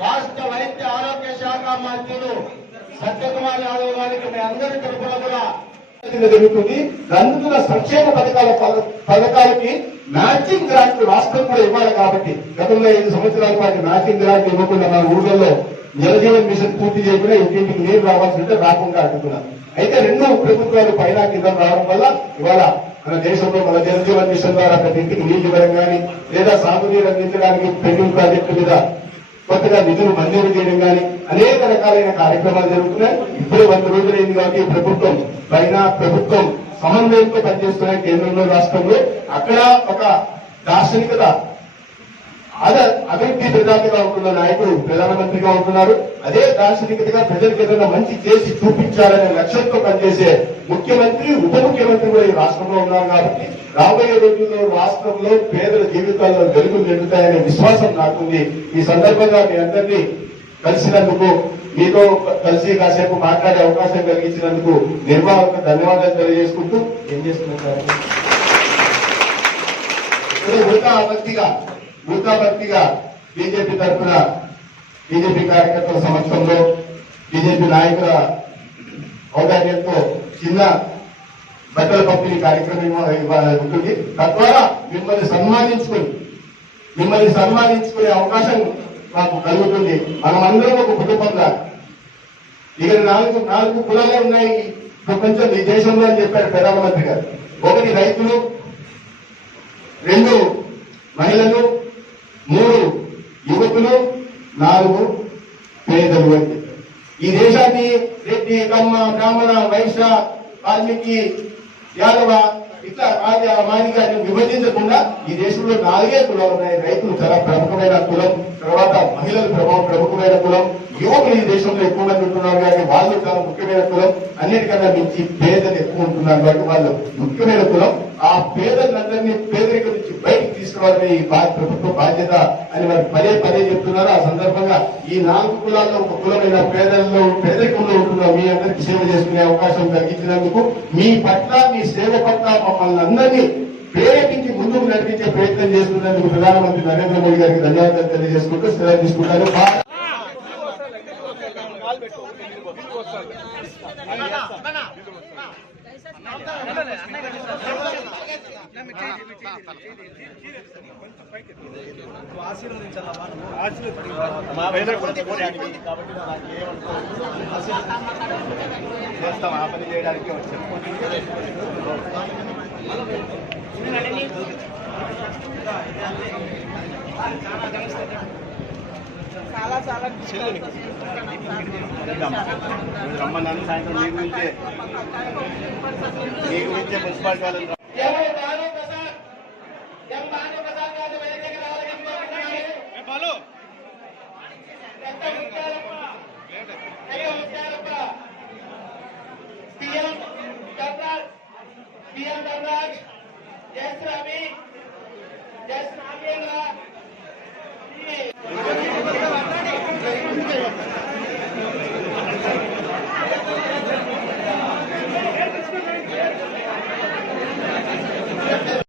రాష్ట్ర వైద్య ఆరోగ్య శాఖ మంత్రులు సత్యకుమార్ యాదవ్ గారికి మీ అందరి తరఫున కూడా జరుగుతుంది. రంగుల సంక్షేమ పథకాల పథకాలకి మ్యాచింగ్ గ్రాంట్లు రాష్ట్రం కూడా ఇవ్వాలి కాబట్టి గతంలో ఐదు సంవత్సరాల పాటు మ్యాచింగ్ గ్రాంట్ ఇవ్వకుండా మన ఊళ్ళలో జలజీవన్ మిషన్ పూర్తి చేయకుండా ఇంటింటికి నీరు రావాల్సింటే రాకుండా అడుగుతున్నాను అయితే రెండు ప్రభుత్వాలు పైన కింద రావడం వల్ల ఇవాళ మన దేశంలో మన జలజీవన్ మిషన్ ద్వారా ప్రతి ఇంటికి నీళ్ళు ఇవ్వడం కానీ లేదా సాగునీరు అందించడానికి పెండింగ్ ప్రాజెక్టు మీద కొత్తగా నిధులు మంజూరు చేయడం కానీ అనేక రకాలైన కార్యక్రమాలు జరుగుతున్నాయి. ఇప్పుడే వంద రోజులైంది కాబట్టి ప్రభుత్వం పైన ప్రభుత్వం సమన్వయంతో పనిచేస్తున్నాయి కేంద్రంలో రాష్ట్రంలో అక్కడ ఒక దార్శనికత అద అభివృద్ధి ప్రధానిగా ఉంటున్న నాయకుడు ప్రధానమంత్రిగా ఉంటున్నారు అదే దార్శనికతగా ప్రజలకు ఏదైనా మంచి చేసి చూపించాలనే లక్ష్యంతో పనిచేసే ముఖ్యమంత్రి ఉప ముఖ్యమంత్రి కూడా ఈ రాష్ట్రంలో ఉన్నారు కాబట్టి రాబోయే రోజుల్లో రాష్ట్రంలో పేదల జీవితాల్లో వెలుగులు నిండుతాయనే విశ్వాసం నాకుంది. ఈ సందర్భంగా మీ అందరినీ కలిసినందుకు మీతో కలిసి కాసేపు మాట్లాడే అవకాశం కలిగించినందుకు నిర్వాహక ధన్యవాదాలు తెలియజేసుకుంటూ. ఏం చేస్తున్నారు ఇప్పుడు ఉల్కా భక్తిగా భక్తిగా బీజేపీ తరఫున బీజేపీ కార్యకర్తల సమక్షంలో బీజేపీ నాయకుల ఔదార్యంతో చిన్న బట్టల పంపిణీ కార్యక్రమం ఉంటుంది. తద్వారా మిమ్మల్ని సన్మానించుకుని మిమ్మల్ని సన్మానించుకునే అవకాశం మాకు కలుగుతుంది. మనమందరం ఒక కుటుంబంగా. ఇక్కడ నాలుగు నాలుగు కులాలే ఉన్నాయి ప్రపంచం ఈ దేశంలో అని చెప్పారు ప్రధానమంత్రి గారు. ఒకటి రైతులు రెండు మహిళలు మూడు యువకులు నాలుగు పేదలు అని ఈ దేశాన్ని రెడ్డి కమ్మ బ్రాహ్మణ వైశ్య వాల్మీకి యాదవ ఇట్లా ఆది మాదిగా విభజించకుండా ఈ దేశంలో నాలుగే కులాలు ఉన్నాయి. రైతులు చాలా ప్రముఖమైన కులం తర్వాత మహిళలు ప్రభావం ప్రముఖమైన కులం. యువకులు ఈ దేశంలో ఎక్కువ మంది ఉంటున్నారు కానీ వాళ్ళు చాలా ముఖ్యమైన కులం. అన్నిటికన్నా మించి పేదలు ఎక్కువ ఉంటున్నారు కాబట్టి వాళ్ళు ముఖ్యమైన కులం. ఆ పేదలందరినీ పేదరి నుంచి ఈ ప్రభుత్వ బాధ్యత అని వారు పదే పదే చెప్తున్నారు ఆ సందర్భంగా ఈ నాలుగు కులాల్లో ఒక కులమైన పేదల్లో పేదరికంలో ఉంటున్న మీ అందరికీ సేవ చేసుకునే అవకాశం కలిగించినందుకు మీ పట్ల మీ సేవ పట్ల మమ్మల్ని అందరినీ ప్రేరేపించి ముందుకు నడిపించే ప్రయత్నం చేస్తున్నందుకు ప్రధానమంత్రి నరేంద్ర మోడీ గారికి ధన్యవాదాలు తెలియజేసుకుంటూ సెలవు తీసుకుంటారు అన్న చేస్తాం ఆ పని చేయడానికి వచ్చాం చాలా చాలా రమ్మన్నాను సాయంత్రం మీ గురించే మీ గురించే మున్సిపాలిటీ వాళ్ళని ఎవరు బాలు ప్రసాద్ ఎం బాలు ప్రసాద్ ఎంత ముత్యాలప్ప అయ్యో ముత్యాలప్ప పిఎం ధర్నాజ్ పిఎం ధర్నాజ్ జయశ్రామి జయశ్రామి